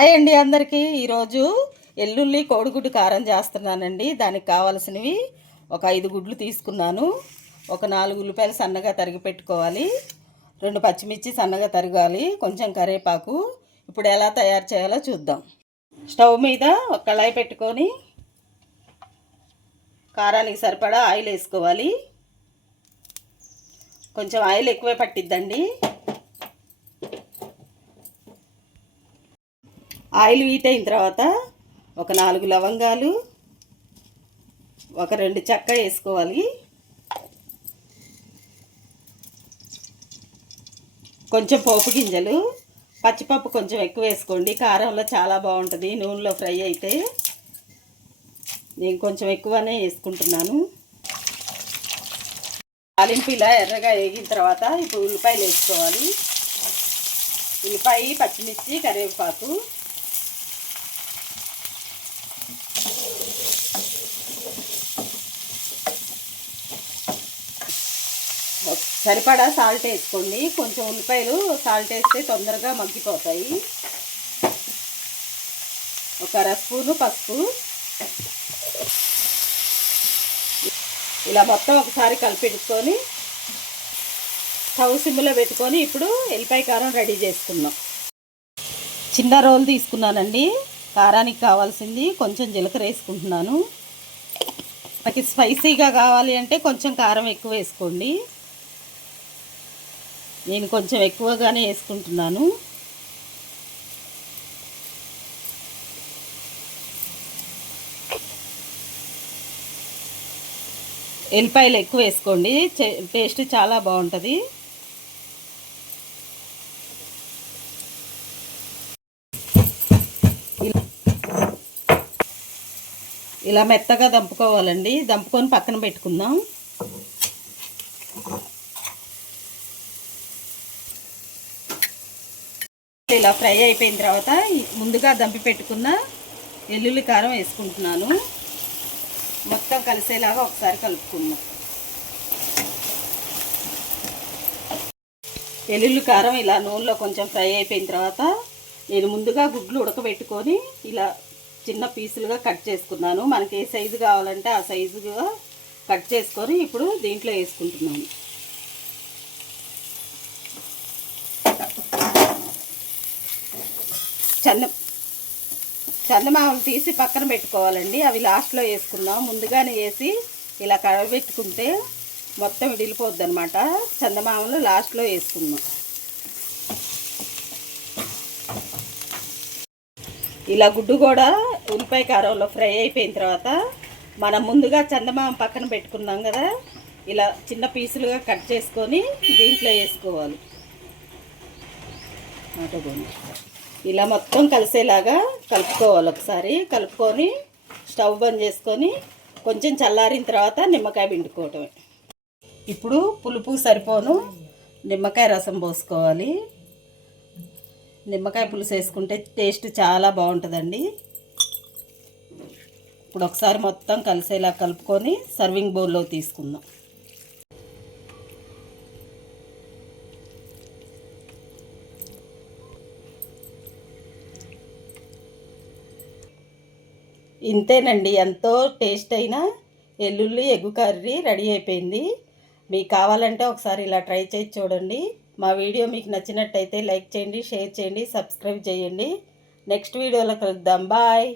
Hi అండి అందరికీ. ఈరోజు ఎల్లుల్లి కోడిగుడ్డు కారం చేస్తున్నానండి. దానికి కావాల్సినవి ఒక ఐదు గుడ్లు తీసుకున్నాను. ఒక నాలుగు ఉల్లిపాయలు సన్నగా తరిగి పెట్టుకోవాలి. రెండు పచ్చిమిర్చి సన్నగా తరగాలి. కొంచెం కరేపాకు ఇప్పుడు ఎలా తయారు చేయాలో చూద్దాం. స్టవ్ మీద ఒక కళాయి పెట్టుకొని కారానికి సరిపడా ఆయిల్ వేసుకోవాలి. కొంచెం ఆయిల్ ఎక్కువే పట్టిద్దండి. ఆయిల్ వీట్ అయిన తర్వాత ఒక నాలుగు లవంగాలు ఒక రెండు చెక్క వేసుకోవాలి. కొంచెం పోపు గింజలు పచ్చిపప్పు కొంచెం ఎక్కువ వేసుకోండి. కారంలో చాలా బాగుంటుంది నూనెలో ఫ్రై అయితే. నేను కొంచెం ఎక్కువనే వేసుకుంటున్నాను. తాలింపు ఇలా ఎర్రగా వేగిన తర్వాత ఇప్పుడు ఉల్లిపాయలు వేసుకోవాలి. ఉల్లిపాయ పచ్చిమిర్చి కరివేపాకు. సరిపడా సాల్ట్ వేసుకోండి. కొంచెం ఉల్లిపాయలు సాల్ట్ వేస్తే తొందరగా మగ్గిపోతాయి. ఒక అర స్పూను పసుపు. ఇలా మొత్తం ఒకసారి కలిపెట్టుకొని స్టవ్ సిమ్లో పెట్టుకొని ఇప్పుడు ఎల్లిపాయ కారం రెడీ చేసుకుందాం. చిన్న రోల్ తీసుకున్నానండి. కారానికి కావాల్సింది కొంచెం జీలకర్ర వేసుకుంటున్నాను. నాకు స్పైసీగా కావాలి అంటే కొంచెం కారం ఎక్కువ వేసుకోండి. నేను కొంచెం ఎక్కువగానే వేసుకుంటున్నాను. ఎల్లిపాయలు ఎక్కువ వేసుకోండి. టేస్ట్ చాలా బాగుంటుంది. ఇలా మెత్తగా దంపుకోవాలండి. దంపుకొని పక్కన పెట్టుకుందాం. ఇలా ఫ్రై అయిపోయిన తర్వాత ముందుగా దంపి పెట్టుకున్న వెల్లుల్లి కారం వేసుకుంటున్నాను. మొత్తం కలిసేలాగా ఒకసారి కలుపుకుందాం. వెల్లుల్లి కారం ఇలా నూనెలో కొంచెం ఫ్రై అయిపోయిన తర్వాత నేను ముందుగా గుడ్లు ఉడకబెట్టుకొని ఇలా చిన్న పీసులుగా కట్ చేసుకున్నాను. మనకి ఏ సైజు కావాలంటే ఆ సైజుగా కట్ చేసుకొని ఇప్పుడు దీంట్లో వేసుకుంటున్నాను. చంద చల్లమామలు తీసి పక్కన పెట్టుకోవాలండి. అవి లాస్ట్లో వేసుకుందాం. ముందుగానే వేసి ఇలా కడబెట్టుకుంటే మొత్తం విడిలిపోద్ది అనమాట చందమామలు లాస్ట్లో వేసుకుందాం. ఇలా గుడ్డు కూడా ఉల్లిపాయ కారంలో ఫ్రై అయిపోయిన తర్వాత మనం ముందుగా చందమామ పక్కన పెట్టుకున్నాం కదా ఇలా చిన్న పీసులుగా కట్ చేసుకొని దీంట్లో వేసుకోవాలి. ఇలా మొత్తం కలిసేలాగా కలుపుకోవాలి ఒకసారి. కలుపుకొని స్టవ్ బంద్ చేసుకొని కొంచెం చల్లారిన తర్వాత నిమ్మకాయ పిండుకోవటమే. ఇప్పుడు పులుపు సరిపోను. నిమ్మకాయ రసం పోసుకోవాలి. నిమ్మకాయ పులుసు వేసుకుంటే టేస్ట్ చాలా బాగుంటుందండి. ఇప్పుడు ఒకసారి మొత్తం కలిసేలా కలుపుకొని సర్వింగ్ బౌల్లో తీసుకుందాం. ఇంతేనండి. ఎంతో టేస్ట్ అయిన ఎల్లుల్లి ఎగ్గు కర్రీ రెడీ అయిపోయింది. మీకు కావాలంటే ఒకసారి ఇలా ట్రై చేసి చూడండి. మా వీడియో మీకు నచ్చినట్టయితే లైక్ చేయండి షేర్ చేయండి సబ్స్క్రైబ్ చేయండి. నెక్స్ట్ వీడియోలో కలుద్దాం. బాయ్.